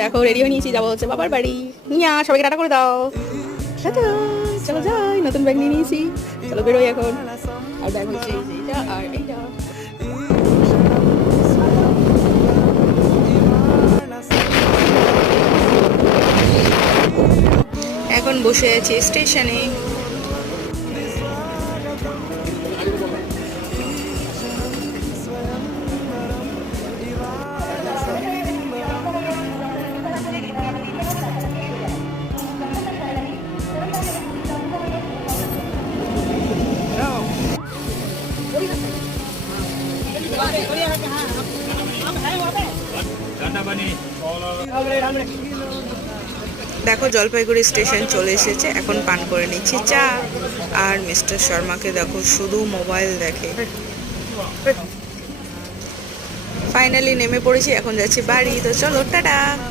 দেখো রেডি হয়ে নিয়েছি, যাবো হচ্ছে বাবার বাড়ি। নিয়া সবাইকে টাটা করে দাও। টাটা, চলো যাই, নতুন ব্যাগ নিয়ে নিয়েছি, চলো বেরোই এখন। আর ব্যাগ হচ্ছে এই যে এইটা আর এইটা। এখন বসে আছি স্টেশনে। দেখো জলপাইগুড়ি স্টেশন চলে এসেছে, এখন পান করে নিচ্ছি চা। আর মিস্টার শর্মাকে দেখো শুধু মোবাইল দেখে। ফাইনালি নেমে পড়েছি, এখন যাচ্ছি বাড়ি, তো চলো টাটা।